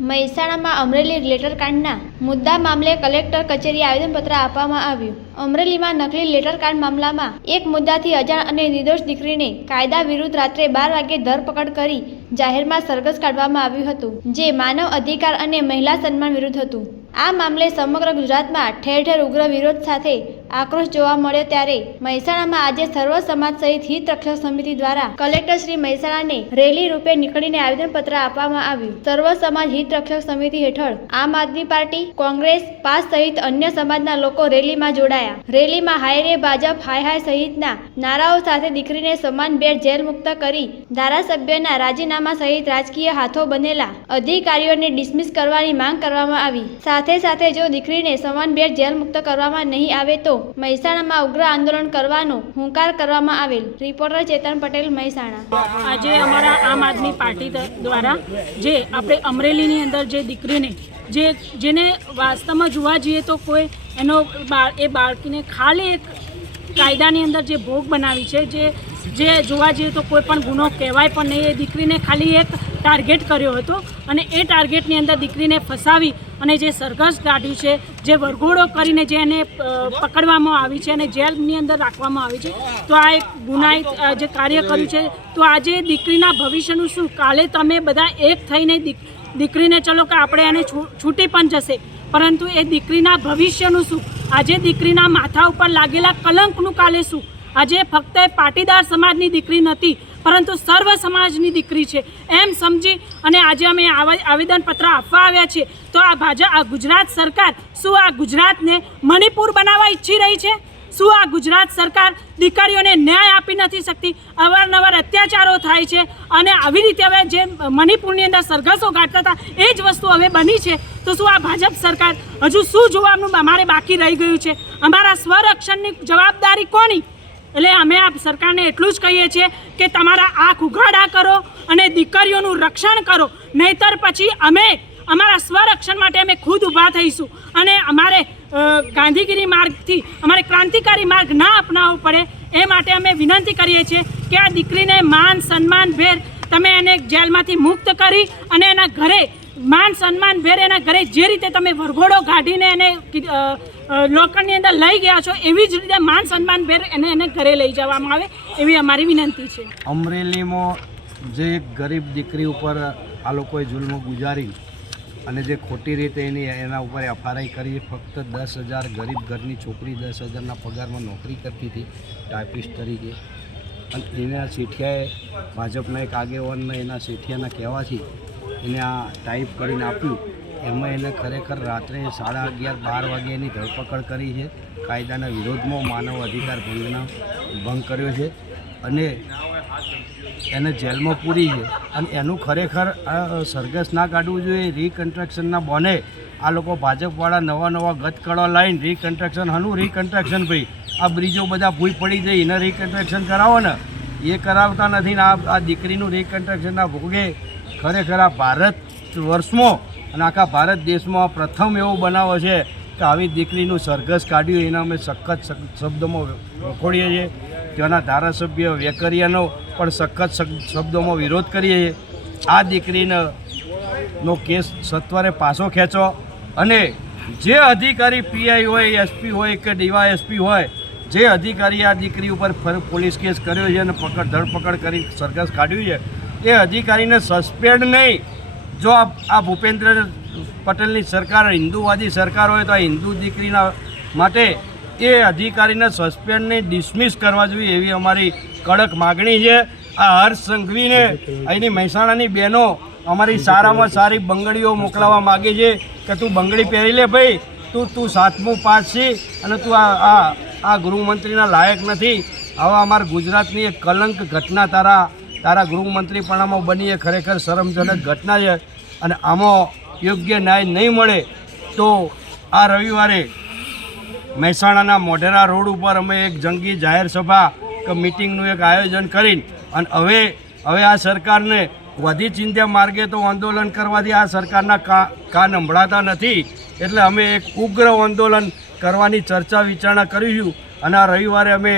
મહેસાણામાં અમરેલી લેટર કાંડના મુદ્દા મામલે કલેક્ટર કચેરીએ આવેદનપત્ર આપવામાં આવ્યું. અમરેલીમાં નકલી લેટર કાર્ડ મામલામાં એક મુદ્દાથી અજાણ અને નિર્દોષ દીકરીને કાયદા વિરુદ્ધ રાત્રે બાર વાગ્યે ધરપકડ કરી જાહેરમાં સરઘસ કાઢવામાં આવ્યું હતું, જે માનવ અધિકાર અને મહિલા સન્માન વિરુદ્ધ હતું. આ મામલે સમગ્ર ગુજરાતમાં ઠેર ઠેર ઉગ્ર વિરોધ સાથે આક્રોશ જોવા મળ્યો ત્યારે મહેસાણામાં આજે સર્વ સમાજ સહિત હિત રક્ષક સમિતિ દ્વારા કલેક્ટર શ્રી મહેસાણાને રેલી રૂપે નીકળીને આવેદનપત્ર આપવામાં આવ્યું. સર્વ સમાજ હિત રક્ષક સમિતિ હેઠળ આમ આદમી પાર્ટી, કોંગ્રેસ, પાસ સહિત અન્ય સમાજના લોકો રેલીમાં જોડાયા. રેલીમાં હાય રે ભાજપ હાય હાય સહિતના નારાઓ સાથે દીકરીને સમાનભેર જેલ મુક્ત કરી ધારાસભ્યના રાજીનામા સહિત રાજકીય હાથો બનેલા અધિકારીઓને ડિસમિસ કરવાની માંગ કરવામાં આવી. સાથે સાથે જો દીકરીને સમાનભેર જેલ મુક્ત કરવામાં નહીં આવે તો મહેસાણામાં ઉગ્ર આંદોલન કરવાનો હુંકાર કરવામાં આવેલ. રિપોર્ટર ચેતન પટેલ મહેસાણા. આજે અમારા આમ આદમી પાર્ટી દ્વારા જે આપણે અમરેલીની અંદર જે દીકરીને, જે જેને વાસ્તવમાં જોવા જઈએ તો કોઈ એનો એ બાળકીને ખાલી એક કાયદાની અંદર જે ભોગ બનાવી છે, જે જે જોવા જઈએ તો કોઈ પણ ગુનો કહેવાય પણ નહીં, એ દીકરીને ખાલી એક ટાર્ગેટ કર્યો હતો અને એ ટાર્ગેટની અંદર દીકરીને ફસાવી અને જે સરઘસ કાઢ્યું છે, જે વરઘોડો કરીને જે એને પકડવામાં આવી છે અને જેલની અંદર રાખવામાં આવી છે, તો આ એક ગુનાહિત જે કાર્ય કર્યું છે, તો આજે દીકરીના ભવિષ્યનું શું? કાલે તમે બધા એક થઈને દીક- દીકરીને ચલો કે આપણે એને છૂટી પણ જશે. પરંતુ એ દીકરીના ભવિષ્યનું શું? આજે દીકરીના માથા ઉપર લાગેલા કલંકનું કાલે શું? આજે ફક્ત પાટીદાર સમાજની દીકરી નથી, પરંતુ સર્વ સમાજની દીકરી છે. એમ સમજી અને આજે અમે આવા- આવેદનપત્ર આપવા આવ્યા છીએ. તો આ ભાજપ, આ ગુજરાત સરકાર શું આ ગુજરાતને મણિપુર બનાવવા ઈચ્છી રહી છે? શું આ ગુજરાત સરકાર દીકરીઓને ન્યાય આપી નથી શકતી? અવારનવાર અત્યાચારો થાય છે અને આવી રીતે હવે જે મણિપુરની અંદર સરઘસો ગાંઠતા હતા, એ જ વસ્તુ હવે બની છે. તો શું આ ભાજપ સરકાર હજુ શું જોવાનું અમારે બાકી રહી ગયું છે? અમારા સ્વરક્ષણની જવાબદારી કોની? એટલે અમે આ સરકારને એટલું જ કહીએ છીએ કે તમારા આંખ ઉઘાડા કરો અને દીકરીઓનું રક્ષણ કરો. નહીતર પછી અમે અમારા સ્વરક્ષણ માટે અમે ખુદ ઊભા થઈશું. અને અમારે ગાંધીગીરી માર્ગથી અમારે ક્રાંતિકારી માર્ગ ના અપનાવવો પડે એ માટે અમે વિનંતી કરીએ છીએ કે આ દીકરીને માન, સન્માન, ભેર તમે એને જેલમાંથી મુક્ત કરી અને એના ઘરે માન, સન્માન, ભેર એના ઘરે જે રીતે તમે વરઘોડો કાઢીને એને લોકરની અંદર લઈ ગયા છો, એવી જ રીતે માન, સન્માન, ભેર એને એને ઘરે લઈ જવામાં આવે એવી અમારી વિનંતી છે. અમરેલીમાં જે ગરીબ દીકરી ઉપર આ લોકોએ જુલ્મ ગુજારી અને જે ખોટી રીતે એની, એના ઉપર એફઆરઆઈ કરી, ફક્ત દસ હજાર ગરીબ ઘરની છોકરી દસ હજારના પગારમાં નોકરી કરતી હતી ટાઈપિસ્ટ તરીકે. અને એના શેઠિયાએ ભાજપના એક આગેવાનના એના શેઠિયાના કહેવાથી એને આ ટાઈપ કરીને આપ્યું. એમાં એને ખરેખર રાત્રે સાડા અગિયાર, બાર વાગે એની ધરપકડ કરી છે. કાયદાના વિરોધમાં માનવ અધિકાર ભંગના, ભંગ કર્યો છે. અને એને જેલમાં પૂરી છે. અને એનું ખરેખર સરઘસ ના કાઢવું જોઈએ રિકન્સ્ટ્રક્શનના બોને આ લોકો ભાજપવાળા નવા નવા ગતકળો લાઈન રિકન્સ્ટ્રક્શન હનું રિકન્સ્ટ્રક્શન ભાઈ. આ બ્રિજો બધા ભૂઈ પડી જઈ એને રિકન્સ્ટ્રક્શન કરાવો ને. એ કરાવતા નથી ને આ આ દીકરીનું રિકન્સ્ટ્રક્શનના ભોગે ખરેખર આ ભારત વર્ષમાં અને આખા ભારત દેશમાં પ્રથમ એવો બનાવો છે કે આવી દીકરીનું સરઘસ કાઢ્યું, એના અમે સખત શબ્દોમાં વખોડીએ છીએ. ત્યાંના ધારાસભ્ય, વેકરિયાનો પણ સખત શબ્દોમાં વિરોધ કરીએ છીએ. આ દીકરીને નો કેસ સત્વરે પાછો ખેંચો અને જે અધિકારી પીઆઈ હોય એસપી હોય કે ડીવાયએસપી હોય, જે અધિકારી આ દીકરી ઉપર પોલીસ કેસ કર્યો છે અને પકડ, ધરપકડ કરી સરઘસ કાઢ્યું છે, એ અધિકારીને સસ્પેન્ડ નહીં. જો આ ભૂપેન્દ્ર પટેલની સરકાર, હિન્દુવાદી સરકાર હોય તો આ હિન્દુ દીકરીના માટે એ અધિકારીને સસ્પેન્ડને ડિસમિસ કરવા જોઈએ એવી અમારી કડક માગણી છે. આ હર્ષ સંઘવીને અહીંની મહેસાણાની બહેનો અમારી સારામાં સારી બંગડીઓ મોકલાવવા માગે છે કે તું બંગડી પહેરી લે ભાઈ, તું તું સાતમું પાસ છે અને તું આ આ ગૃહમંત્રીના લાયક નથી. આવા અમારા ગુજરાતની એક કલંક ઘટના તારા તારા ગૃહમંત્રીપણામાં બની એ ખરેખર શરમજનક ઘટના છે. અને આમાં યોગ્ય ન્યાય નહીં મળે તો આ રવિવારે મહેસાણાના મોઢેરા રોડ ઉપર અમે એક જંગી જાહેર સભા કે મિટિંગનું એક આયોજન કરીને અને હવે હવે આ સરકારને વધી ચિંત્યા માર્ગે તો આંદોલન કરવાથી આ સરકારના કા, કાન સંભળાતા નથી. એટલે અમે એક ઉગ્ર આંદોલન કરવાની ચર્ચા વિચારણા કરીશું અને આ રવિવારે અમે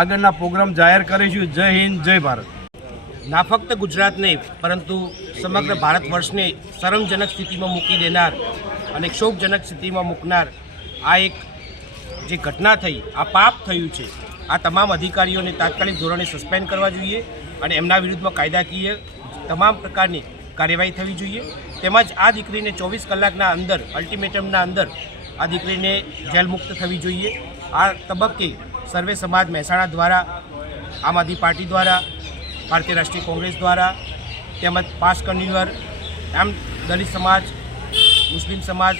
આગળના પ્રોગ્રામ જાહેર કરીશું. જય હિન્દ, જય ભારત. ના, ફક્ત ગુજરાત નહીં, પરંતુ સમગ્ર ભારત વર્ષને શરમજનક સ્થિતિમાં મૂકી દેનાર અને ક્ષોભજનક સ્થિતિમાં મૂકનાર આ એક જે ઘટના થઈ, આ પાપ થયું છે, આ તમામ અધિકારીઓને તાત્કાલિક ધોરણે સસ્પેન્ડ કરવા જોઈએ અને એમના વિરુદ્ધમાં કાયદાકીય તમામ પ્રકારની કાર્યવાહી થવી જોઈએ. તેમજ આ દીકરીને ચોવીસ કલાકના અંદર અલ્ટિમેટમના અંદર આ દીકરીને જેલમુક્ત થવી જોઈએ. આ તબક્કે સર્વે સમાજ મહેસાણા દ્વારા, આમ આદમી પાર્ટી દ્વારા, ભારતીય રાષ્ટ્રીય કોંગ્રેસ દ્વારા, તેમજ પાસ કન્વ્યુઅર આમ દલિત સમાજ, મુસ્લિમ સમાજ,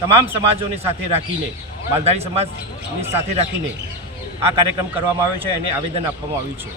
તમામ સમાજોને સાથે રાખીને માલધારી સમાજની સાથે રાખીને આ કાર્યક્રમ કરવામાં આવ્યો છે અને આવેદન આપવામાં આવ્યું છે.